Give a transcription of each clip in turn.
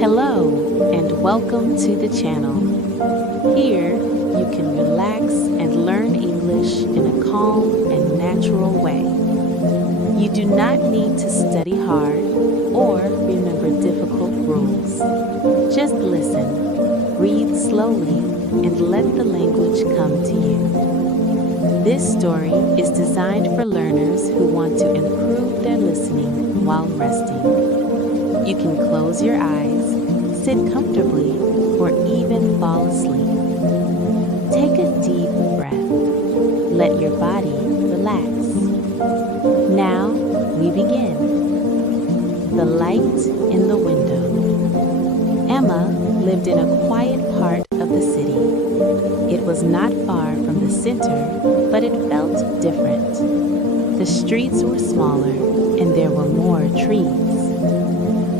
Hello and welcome to the channel. Here you can relax and learn English in a calm and natural way. You do not need to study hard or remember difficult rules. Just listen, read slowly, and let the language come to you. This story is designed for learners who want to improve their listening while resting. You can close your eyes, sit comfortably, or even fall asleep. Take a deep breath. Let your body relax. Now we begin. The light in the window. Emma lived in a quiet part of the city. It was not far from the center, but it felt different. The streets were smaller and there were more trees.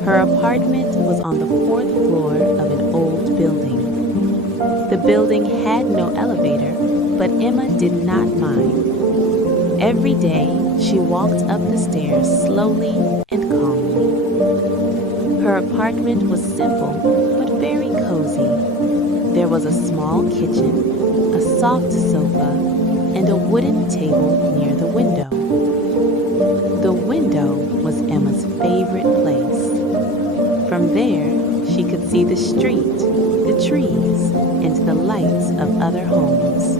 Her apartment was on the 4th floor of an old building. The building had no elevator, but Emma did not mind. Every day, she walked up the stairs slowly and calmly. Her apartment was simple, but very cozy. There was a small kitchen, a soft sofa, and a wooden table near the window. The window was Emma's favorite place. From there, she could see the street, the trees, and the lights of other homes.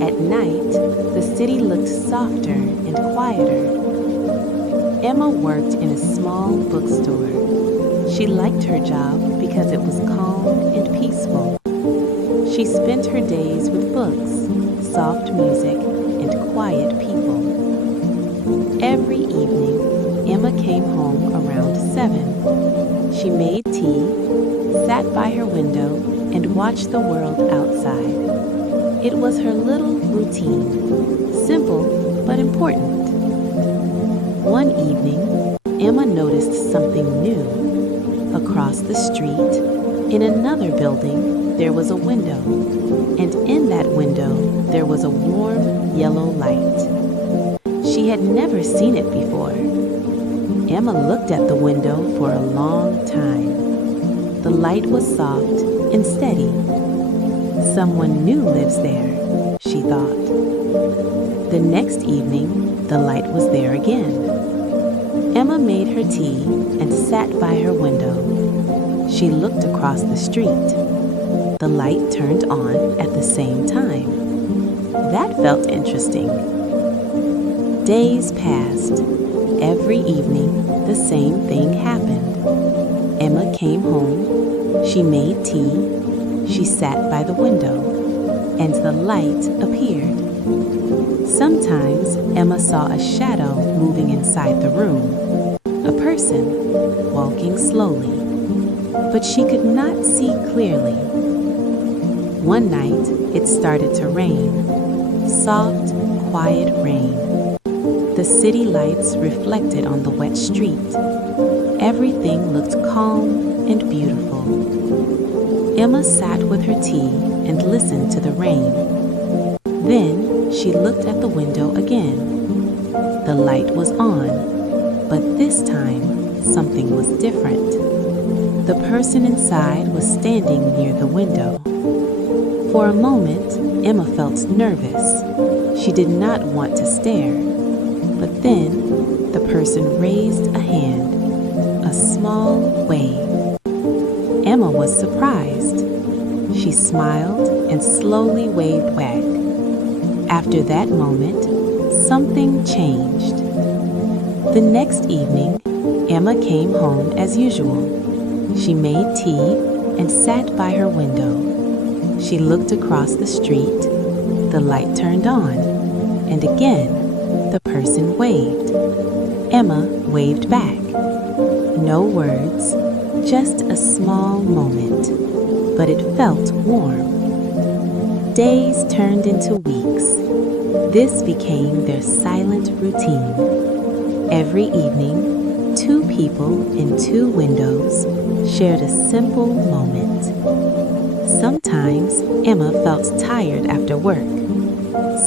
At night, the city looked softer and quieter. Emma worked in a small bookstore. She liked her job because it was calm and peaceful. She spent her days with books, soft music, and quiet people. Every evening, Emma came home around 7. She made tea, sat by her window, and watched the world outside. It was her little routine, simple but important. One evening, Emma noticed something new. Across the street, in another building, there was a window, and in that window, there was a warm yellow light. She had never seen it before. Emma looked at the window for a long time. The light was soft and steady. Someone new lives there, she thought. The next evening, the light was there again. Emma made her tea and sat by her window. She looked across the street. The light turned on at the same time. That felt interesting. Days passed. Every evening, the same thing happened. Emma came home, she made tea, she sat by the window, and the light appeared. Sometimes Emma saw a shadow moving inside the room, a person walking slowly, but she could not see clearly. One night, it started to rain, soft, quiet rain. The city lights reflected on the wet street. Everything looked calm and beautiful. Emma sat with her tea and listened to the rain. Then she looked at the window again. The light was on, but this time something was different. The person inside was standing near the window. For a moment, Emma felt nervous. She did not want to stare. But then, the person raised a hand, a small wave. Emma was surprised. She smiled and slowly waved back. After that moment, something changed. The next evening, Emma came home as usual. She made tea and sat by her window. She looked across the street. The light turned on, and again, the person waved. Emma waved back. No words, just a small moment, but it felt warm. Days turned into weeks. This became their silent routine. Every evening, 2 people in 2 windows shared a simple moment. Sometimes Emma felt tired after work.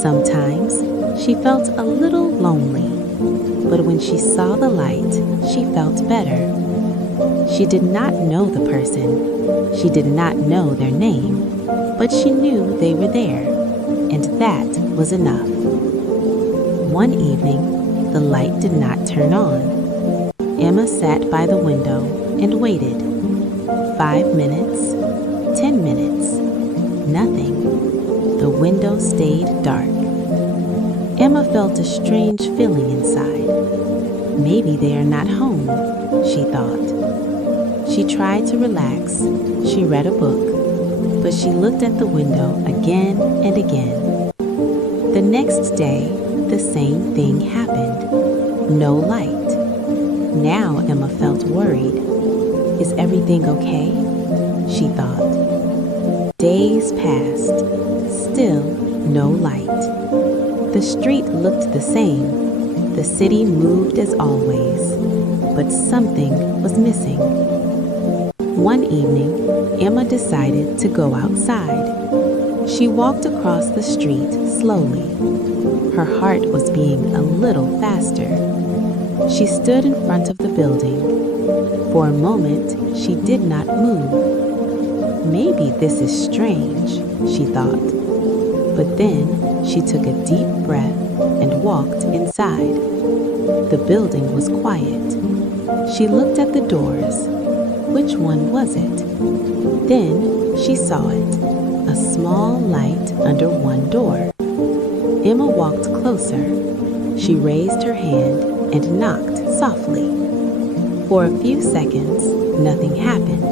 Sometimes she felt a little lonely, but when she saw the light, she felt better. She did not know the person. She did not know their name, but she knew they were there, and that was enough. One evening, the light did not turn on. Emma sat by the window and waited. 5 minutes, 10 minutes, nothing. The window stayed dark. Emma felt a strange feeling inside. Maybe they are not home, she thought. She tried to relax. She read a book, but she looked at the window again and again. The next day, the same thing happened. No light. Now Emma felt worried. Is everything okay? She thought. Days passed. Still no light. The street looked the same. The city moved as always. But something was missing. One evening, Emma decided to go outside. She walked across the street slowly. Her heart was beating a little faster. She stood in front of the building. For a moment, she did not move. Maybe this is strange, she thought. But then she took a deep breath and walked inside. The building was quiet. She looked at the doors. Which one was it? Then she saw it, a small light under one door. Emma walked closer. She raised her hand and knocked softly. For a few seconds, nothing happened.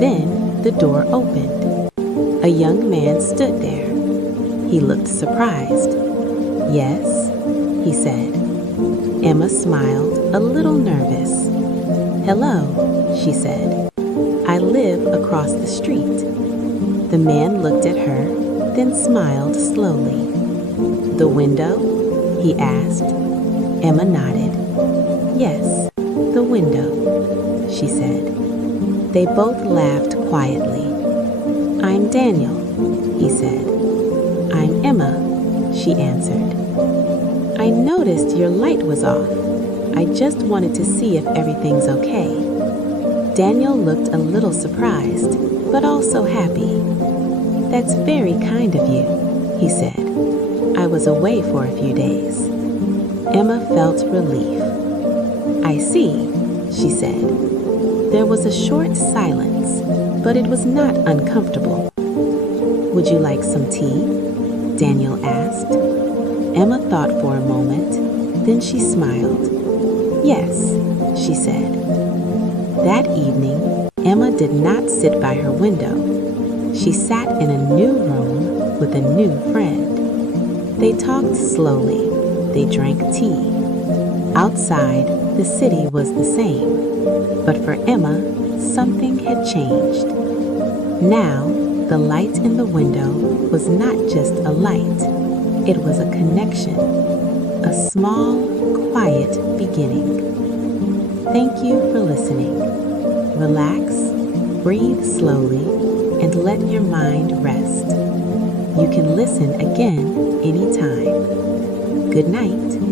Then the door opened. A young man stood there. He looked surprised. Yes, he said. Emma smiled, a little nervous. Hello, she said. I live across the street. The man looked at her, then smiled slowly. The window? He asked. Emma nodded. Yes, the window, she said. They both laughed quietly. I'm Daniel, he said. I'm Emma, she answered. I noticed your light was off. I just wanted to see if everything's okay. Daniel looked a little surprised, but also happy. That's very kind of you, he said. I was away for a few days. Emma felt relief. I see, she said. There was a short silence, but it was not uncomfortable. Would you like some tea? Daniel asked. Emma thought for a moment, then she smiled. Yes, she said. That evening, Emma did not sit by her window. She sat in a new room with a new friend. They talked slowly. They drank tea. Outside, the city was the same. But for Emma, something had changed. Now, the light in the window was not just a light. It was a connection. A small, quiet beginning. Thank you for listening. Relax, breathe slowly, and let your mind rest. You can listen again anytime. Good night.